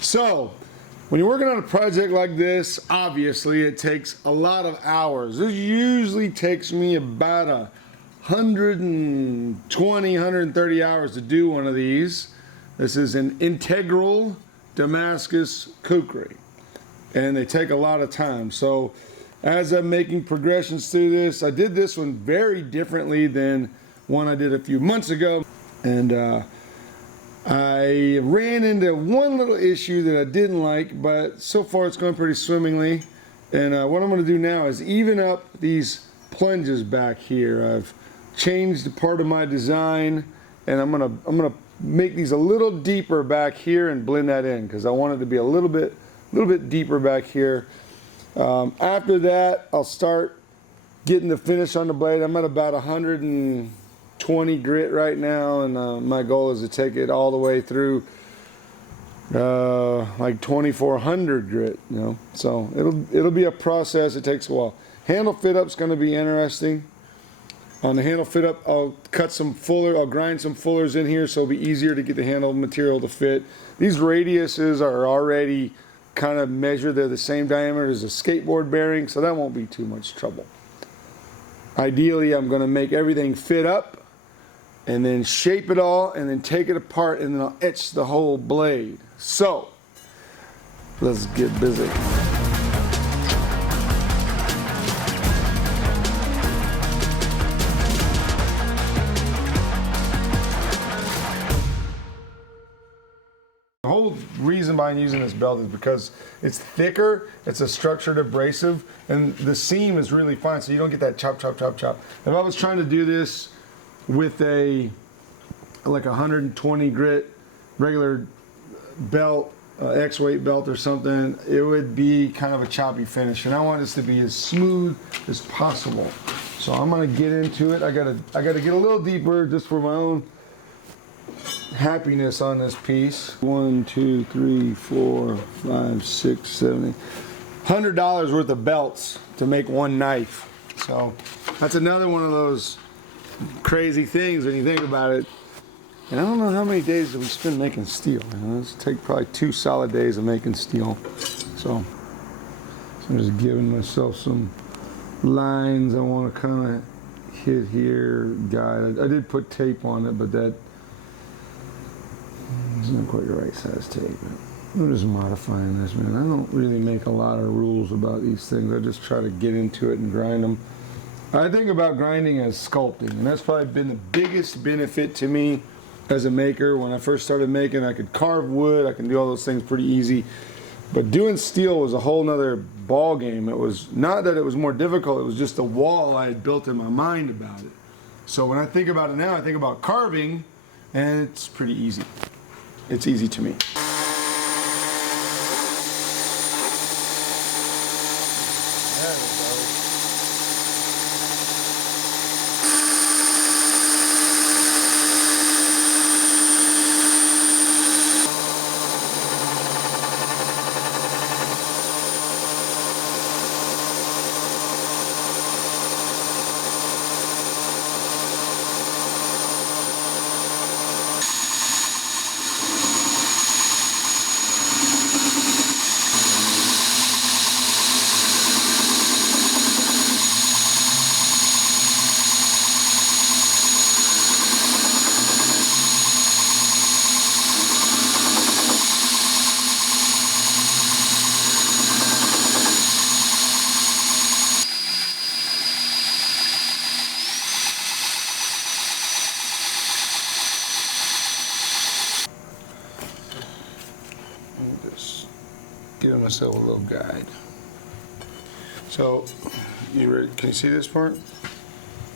So, when you're working on a project like this, obviously it takes a lot of hours. This usually takes me about 120, 130 hours to do one of these. This is an Integral Damascus Kukri, and they take a lot of time. So, as I'm making progressions through this, I did this one very differently than one I did a few months ago, and I ran into one little issue that I didn't like, but so far it's going pretty swimmingly. And what I'm going to do now is even up these plunges back here. I've changed a part of my design, and I'm gonna make these a little deeper back here and blend that in because I want it to be a little bit deeper back here. After that, I'll start getting the finish on the blade. I'm at about 120 grit right now, and my goal is to take it all the way through like 2400 grit, you know. So it'll be a process. It takes a while. Handle fit up's going to be interesting. On the handle fit up, I'll cut some fuller. I'll grind some fullers in here so it'll be easier to get the handle material to fit. These radiuses are already kind of measured. They're the same diameter as a skateboard bearing, so that won't be too much trouble. Ideally, I'm going to make everything fit up and then shape it all and then take it apart, and then I'll etch the whole blade. So let's get busy. The whole reason behind using this belt is because it's thicker, it's a structured abrasive, and the seam is really fine, so you don't get that chop, chop, chop, chop. If I was trying to do this with a like 120 grit regular belt, X-weight belt or something, it would be kind of a choppy finish, and I want this to be as smooth as possible. So I'm gonna get into it. I gotta get a little deeper just for my own happiness on this piece. 1, 2, 3, 4, 5, 6, 7, $100 worth of belts to make one knife. So that's another one of those crazy things when you think about it. And I don't know how many days do we spend making steel. You know, it's take probably 2 solid days of making steel. So I'm just giving myself some lines I want to kind of hit here, guide. I did put tape on it, but that it's not quite the right size tape. I'm just modifying this, man. I don't really make a lot of rules about these things. I just try to get into it and grind them. I think about grinding as sculpting, and that's probably been the biggest benefit to me as a maker. When I first started making, I could carve wood, I can do all those things pretty easy. But doing steel was a whole nother ball game. It was not that it was more difficult, it was just a wall I had built in my mind about it. So when I think about it now, I think about carving, and it's pretty easy. It's easy to me. There we go. Just giving myself a little guide. So, you ready? Can you see this part?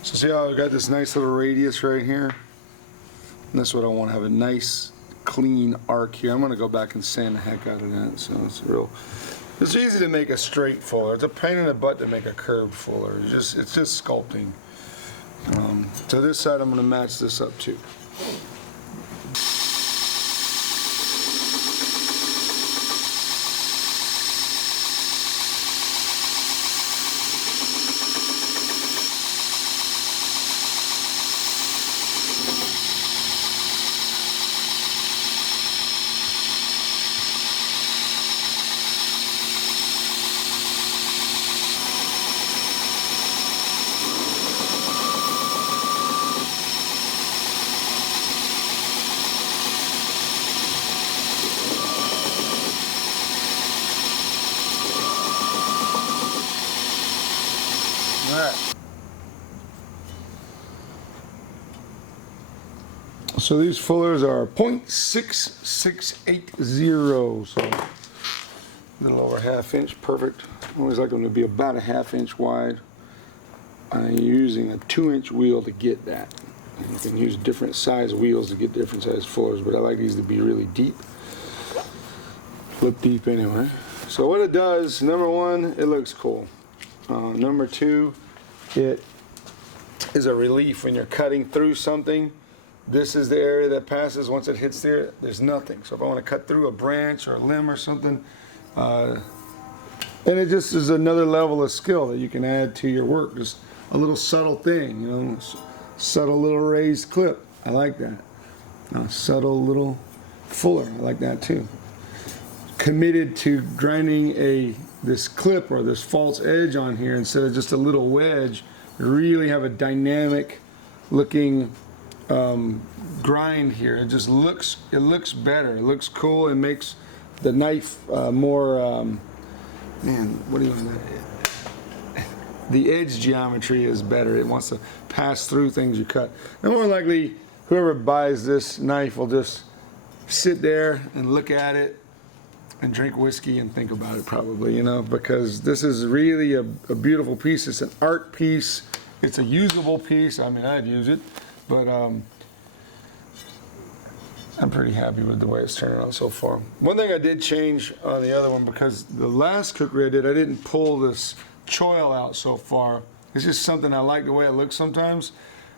So see how I got this nice little radius right here? And that's what I want to have, a nice clean arc here. I'm going to go back and sand the heck out of that. So it's easy to make a straight fuller. It's a pain in the butt to make a curved fuller. It's just sculpting. So this side I'm going to match this up too. So these fullers are 0.6680, so a little over ½ inch, perfect. I always like them to be about a ½ inch wide. I'm using a 2-inch wheel to get that. And you can use different size wheels to get different size fullers, but I like these to be really deep. Look deep anyway. So what it does, number one, it looks cool. Number two, it is a relief when you're cutting through something. This is the area that passes. Once it hits there, there's nothing. So if I want to cut through a branch or a limb or something, and it just is another level of skill that you can add to your work. Just a little subtle thing, you know, subtle little raised clip. I like that. A subtle little fuller. I like that too. Committed to grinding this clip or this false edge on here instead of just a little wedge. Really have a dynamic looking grind here. It just looks better. It looks cool. It makes the knife more man, what do you want? The edge geometry is better. It wants to pass through things you cut. And more likely, whoever buys this knife will just sit there and look at it and drink whiskey and think about it, probably, you know, because this is really a beautiful piece. It's an art piece. It's a usable piece. I mean, I'd use it, but I'm pretty happy with the way it's turning out so far. One thing I did change on the other one, because the last kukri I didn't pull this choil out so far. It's just something I like the way it looks sometimes.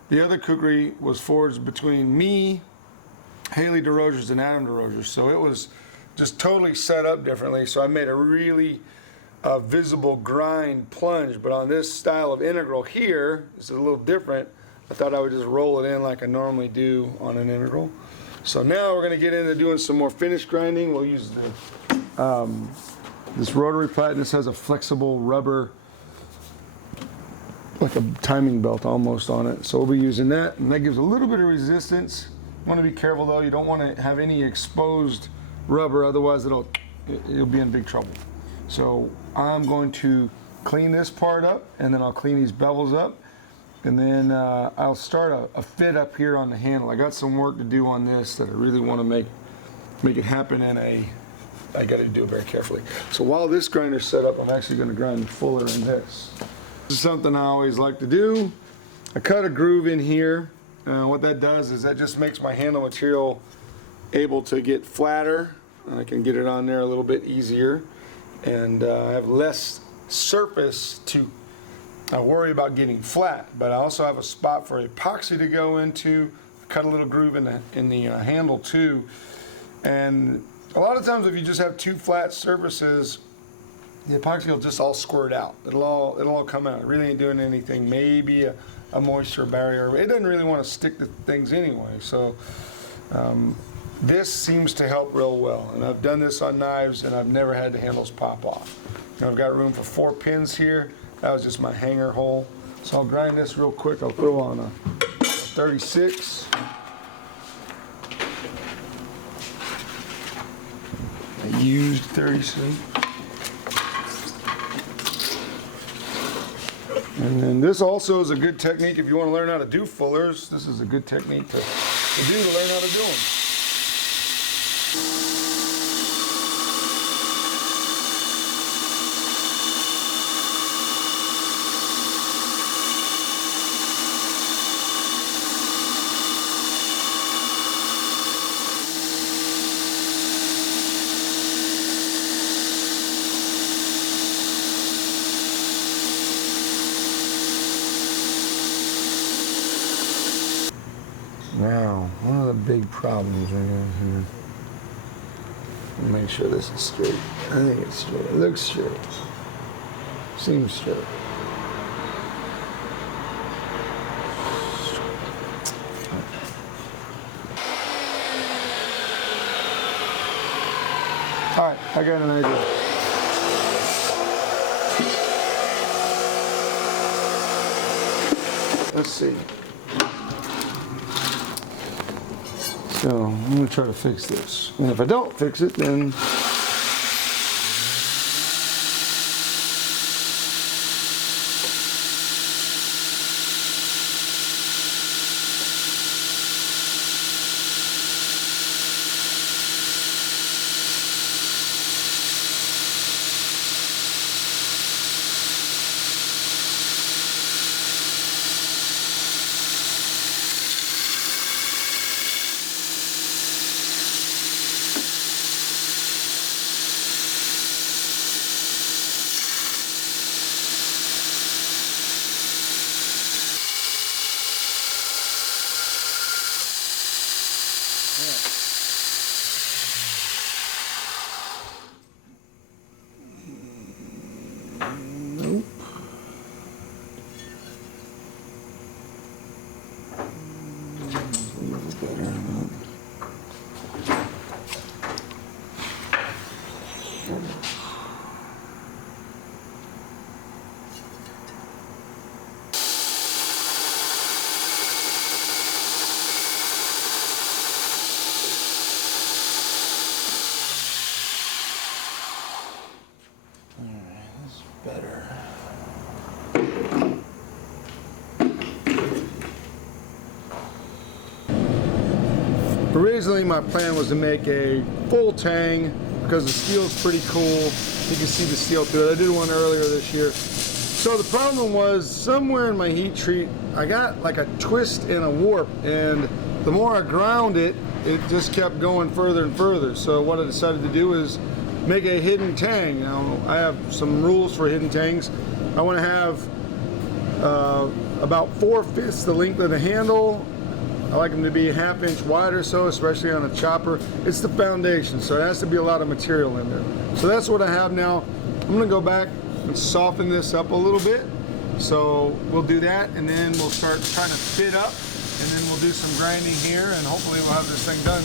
The other kukri was forged between me, Haley DeRogers, and Adam DeRogers, so it was just totally set up differently. So I made a really visible grind plunge, but on this style of integral here, it's a little different. I thought I would just roll it in like I normally do on an integral. So now we're going to get into doing some more finish grinding. We'll use this rotary plate. This has a flexible rubber, like a timing belt almost on it. So we'll be using that, and that gives a little bit of resistance. You want to be careful though. You don't want to have any exposed rubber, otherwise you'll be in big trouble. So I'm going to clean this part up, and then I'll clean these bevels up, and then I'll start a fit up here on the handle. I got some work to do on this that I really want to make it happen I got to do it very carefully. So while this grinder's set up, I'm actually going to grind the fuller in this. This is something I always like to do. I cut a groove in here. What that does is that just makes my handle material able to get flatter. I can get it on there a little bit easier, and I have less surface to worry about getting flat. But I also have a spot for epoxy to go into. Cut a little groove in the handle too. And a lot of times, if you just have two flat surfaces, the epoxy will just all squirt out. It'll all come out. It really ain't doing anything. Maybe a moisture barrier. It doesn't really want to stick to things anyway. So this seems to help real well. And I've done this on knives, and I've never had the handles pop off. And I've got room for 4 pins here. That was just my hanger hole. So I'll grind this real quick. I'll throw on a 36. I used 36. And then this also is a good technique if you want to learn how to do fullers. This is a good technique to learn how to do them. Now, one of the big problems right here. Make sure this is straight. I think it's straight. It looks straight. Seems straight. All right, I got an idea. Let's see. So I'm going to try to fix this. And if I don't fix it, then Better. Originally my plan was to make a full tang because the steel's pretty cool. You can see the steel through it. I did one earlier this year. So the problem was somewhere in my heat treat I got like a twist and a warp, and the more I ground it, it just kept going further and further. So what I decided to do is make a hidden tang. Now I have some rules for hidden tangs. I want to have about 4/5 the length of the handle. I like them to be 1/2 inch wide or so, especially on a chopper. It's the foundation, so it has to be a lot of material in there. So that's what I have now. I'm gonna go back and soften this up a little bit. So we'll do that, and then we'll start trying to fit up, and then we'll do some grinding here, and hopefully we'll have this thing done